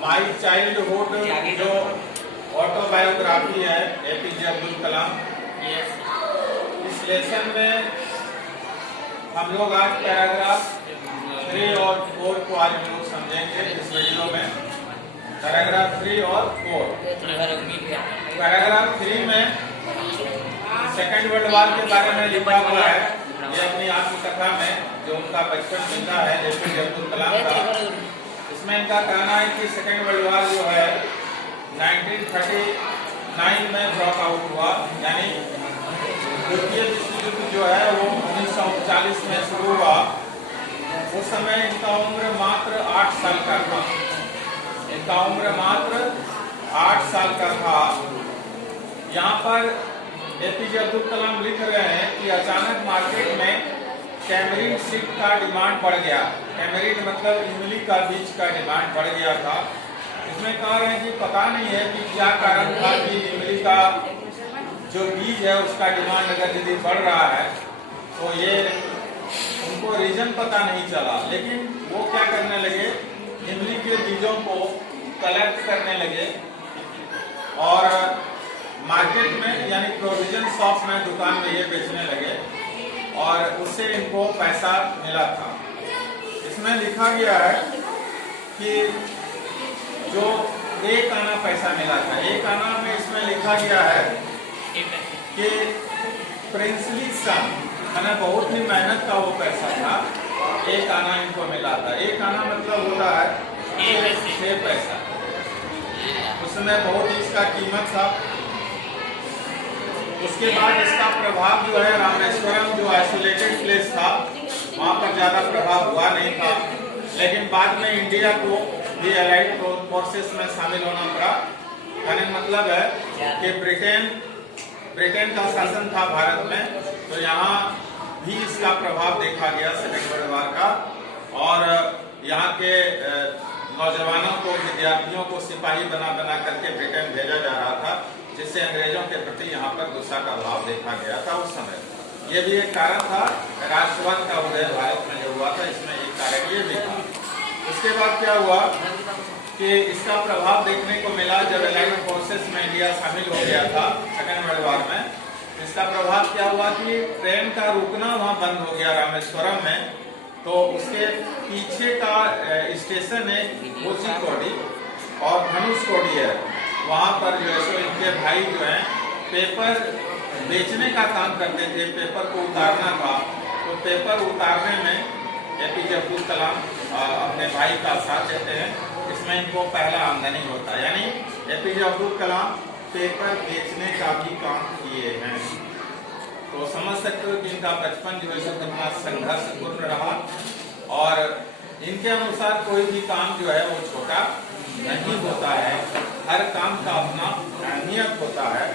My childhood जो autobiography है APJ Abdul Kalam, इस लेसन में हम लोग आज पैराग्राफ 3 और 4 को आज हम लोग समझेंगे इस वीडियो में। पैराग्राफ 3 और 4। पैराग्राफ 3 में सेकेंड वर्ल्ड वॉर के बारे में लिखा हुआ है। ये अपनी आत्मकथा में जो उनका बचपन बीता है एपीजे अब्दुल कलाम का, इसमें इनका कहना है कि सेकेंड वर्ल्ड वॉर जो है 1939 में ब्रेक आउट हुआ, यानी द्वितीय विश्व युद्ध जो है वो 1939 में शुरू हुआ। उस समय इनका उम्र मात्र 8 साल का था। इनका उम्र मात्र 8 साल का था। यहाँ पर एपीजे अब्दुल कलाम लिख रहे हैं कि अचानक मार्केट में टैमरिन सीड का डिमांड बढ़ गया। टैमरिन मतलब इमली का बीज का डिमांड बढ़ गया था। इसमें कह रहे हैं कि पता नहीं है कि क्या कारण था कि इमली का जो बीज है उसका डिमांड अगर यदि बढ़ रहा है तो ये उनको रीजन पता नहीं चला। लेकिन वो क्या करने लगे, इमली के बीजों को कलेक्ट करने लगे और मार्केट में यानी प्रोविजन शॉप में, दुकान में ये बेचने लगे और उससे इनको पैसा मिला था। इसमें लिखा गया है कि जो 1 आना पैसा मिला था, 1 आना में इसमें लिखा गया है कि प्रिंसली सम, मैंने बहुत ही मेहनत का वो पैसा था। 1 आना इनको मिला था। 1 आना मतलब होता है 6 पैसा। उसमें बहुत ही इसका कीमत था। उसके बाद इसका प्रभाव जो है रामेश्वरम जो आइसोलेटेड प्लेस था वहाँ पर ज्यादा प्रभाव हुआ नहीं था। लेकिन बाद में इंडिया को भी अलाइड फोर्सेस में शामिल होना पड़ा। कहने का मतलब है कि ब्रिटेन का शासन था भारत में, तो यहाँ भी इसका प्रभाव देखा गया सेकेंड वर्ल्ड वॉर का। और यहाँ के नौजवानों को, विद्यार्थियों को सिपाही बना बना करके ब्रिटेन भेजा जा रहा था, जिससे अंग्रेजों के प्रति यहाँ पर गुस्सा का भाव देखा गया था उस समय। ये भी एक कारण था। राष्ट्रवाद का उदय भारत में जो हुआ था, इसमें एक कारण ये भी था। उसके बाद क्या हुआ कि इसका प्रभाव देखने को मिला जब अलाइड फोर्सेस में इंडिया शामिल हो गया था सेकेंड वर्ल्ड वॉर में। इसका प्रभाव क्या हुआ कि ट्रेन का रुकना वहाँ बंद हो गया रामेश्वरम में। तो उसके पीछे का स्टेशन है कोचिकोडी और धनुषकोडी है। वहाँ पर जो है सो इनके भाई जो हैं पेपर बेचने का काम करते थे, पेपर को उतारना था। तो पेपर उतारने में एपीजे अब्दुल कलाम अपने भाई का साथ देते हैं। इसमें इनको पहला आमदनी होता है, यानी एपीजे अब्दुल कलाम पेपर बेचने का भी काम किए हैं। तो समझ सकते हो कि इनका बचपन जो है सो कितना संघर्षपूर्ण रहा। और इनके अनुसार कोई भी काम जो है वो छोटा नहीं होता है, हर काम का अपना अहमियत होता है।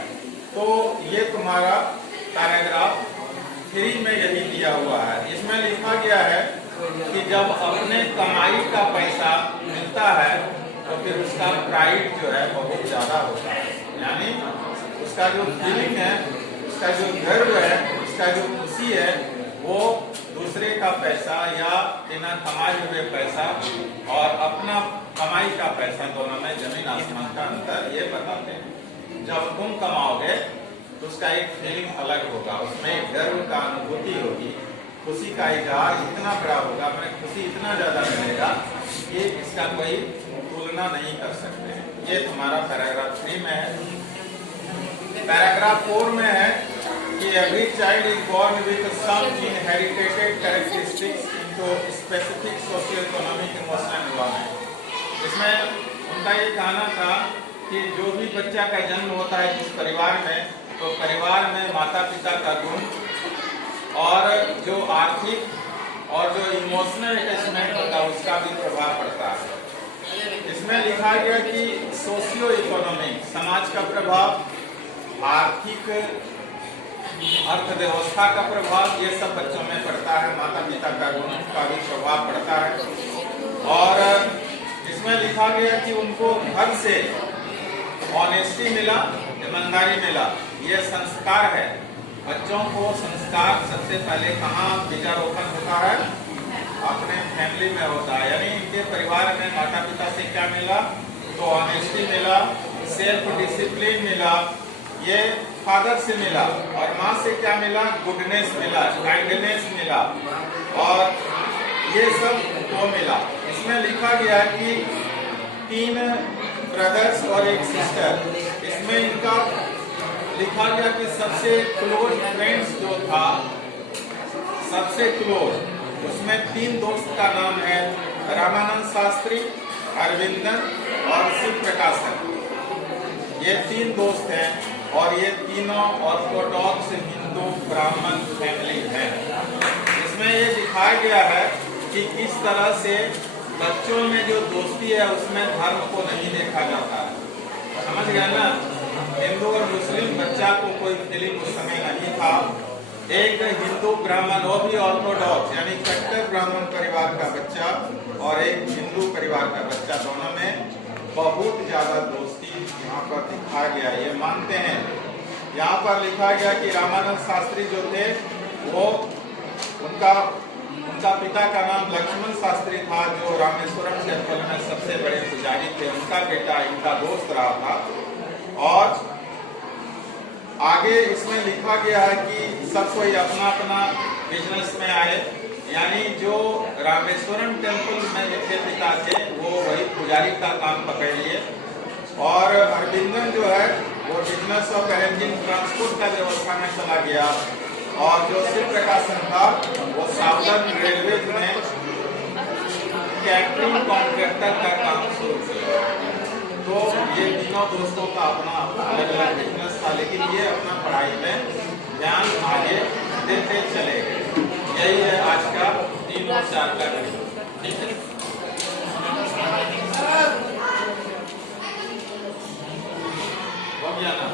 तो ये तुम्हारा पैराग्राफ 3 में यही दिया हुआ है। इसमें लिखा गया है कि जब अपने कमाई का पैसा मिलता है तो फिर उसका प्राइड जो है बहुत ज्यादा होता है, यानी उसका जो फीलिंग है, उसका जो गर्व है, उसका जो खुशी है, वो दूसरे का पैसा या बिना कमाए हुए पैसा और अपना कमाई का पैसा, दोनों में जमीन आसमान का अंतर ये बताते हैं। जब तुम कमाओगे तो उसका एक फीलिंग अलग होगा, उसमें एक गर्व का अनुभूति होगी, खुशी का इजहार इतना बड़ा होगा, मैं खुशी इतना ज्यादा मिलेगा कि इसका कोई तुलना नहीं कर सकते। ये तुम्हारा पैराग्राफ 3 में है। पैराग्राफ 4 में है कि every child is born with some inherited characteristics into specific socio-economic emotional environment। इसमें उनका ये कहना था कि जो भी बच्चा का जन्म होता है जिस परिवार में, तो परिवार में माता पिता का गुण और जो आर्थिक और जो इमोशनल अटैचमेंट होता है उसका भी प्रभाव पड़ता है। इसमें लिखा गया कि सोशियो इकोनॉमिक, समाज का प्रभाव, आर्थिक अर्थव्यवस्था का प्रभाव, ये सब बच्चों में पड़ता है। माता पिता का गुण का भी प्रभाव पड़ता है। और इसमें लिखा गया कि उनको घर से ऑनेस्टी मिला, ईमानदारी मिला, ये संस्कार है। बच्चों को संस्कार सबसे पहले कहाँ बीजारोपण होता है? अपने फैमिली में होता है। यानी इनके परिवार में माता पिता से क्या मिला? उनको ऑनेस्टी मिला, सेल्फ डिसिप्लिन मिला, ये फादर से मिला। और माँ से क्या मिला? गुडनेस मिला, काइंडनेस मिला, और ये सब को मिला। इसमें लिखा गया कि 3 ब्रदर्स और एक सिस्टर। इसमें इनका लिखा गया कि सबसे क्लोज फ्रेंड्स जो था, सबसे क्लोज, उसमें 3 दोस्त का नाम है रामानंद शास्त्री, अरविंदन और शिव प्रकाशन। ये 3 दोस्त हैं और ये तीनों ऑर्थोडॉक्स हिंदू ब्राह्मण फैमिली है। इसमें ये दिखाया गया है कि किस तरह से बच्चों में जो दोस्ती है उसमें धर्म को नहीं देखा जाता है। समझ गए ना? हिंदू और मुस्लिम बच्चा को कोई फीलिंग उस समय नहीं था। एक हिंदू ब्राह्मण, वो भी ऑर्थोडॉक्स यानी कट्टर ब्राह्मण परिवार का बच्चा और एक हिंदू परिवार का बच्चा, दोनों में बहुत ज्यादा दोस्ती यहाँ पर दिखाया गया। ये मानते हैं। यहाँ पर लिखा गया कि रामानंद शास्त्री जो थे वो उनका पिता का नाम लक्ष्मण शास्त्री था, जो रामेश्वरम टेम्पल में सबसे बड़े पुजारी थे। उनका बेटा इनका दोस्त रहा था। और आगे इसमें लिखा गया है कि सब कोई अपना अपना बिजनेस में आए, यानी जो रामेश्वरम टेम्पल में जिनके पिता थे वो वही पुजारी का काम पकड़ लिए। और अरविंदन जो है वो बिजनेस ऑफ अरेंजिंग ट्रांसपोर्ट का व्यवस्था में चला गया। और जो शिव प्रकाशन था वो साउदर्न रेलवे में कैटरिंग कॉन्ट्रैक्टर का काम शुरू किया। तो ये तीनों दोस्तों का अपना अलग अलग बिजनेस था, लेकिन ये अपना पढ़ाई में ध्यान आगे देते चले गए। यही है आज का 3 और 4 का वीडियो। ठीक है, हो गया ना?